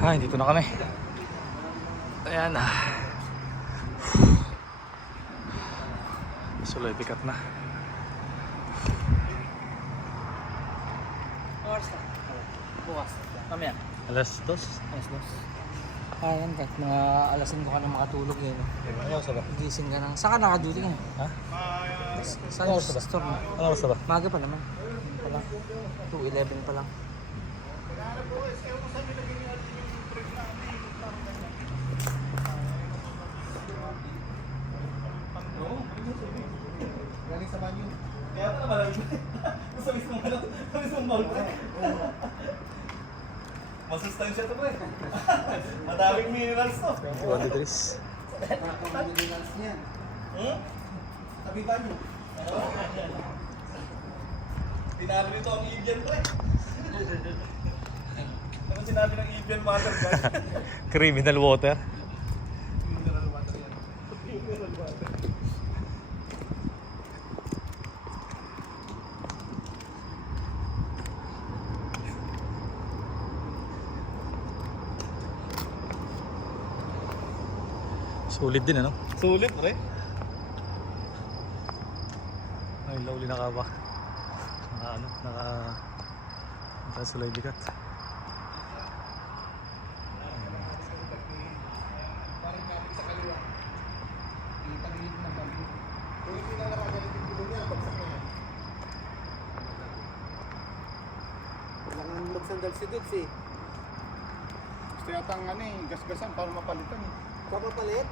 Ay, dito na kami. Ayan na. Suloy pikat na. Oras na. Bukas. Mamaya. Alas 2. Alas 2. Ayan, kahit mga alas 5 ka na makatulog yun. Ano oras ba? Gising ka nang. Saan ka naka-duty ngayon? Ha? Sa Ano oras ba? store na. Ano oras ba? Maga pa naman. Pa lang. 2:11 pa lang. Galing sa banyo. Kaya pala malamig. Sa mismong mall pa. Masustansya to pre. Madaming minerals to. 20 degrees. Nakakaminerals niyan. Tabi banyo. Tinalo nito ang Evian pre. Ano sinabi ng Evian water guys? Criminal water. Mineral water yan. Mineral water. Sulit din ano? Sulit pre. Ay, lawli naka ba? Naka suloy bigat. Parang natin sa kaliwa. Itagilid na kami. Kung hindi na nakagalit yung gulo niya, bagsak na yan. Kailangan magsandal si Dudes eh. Gusto yata ang gasgasan para mapalitan eh. Papapalit?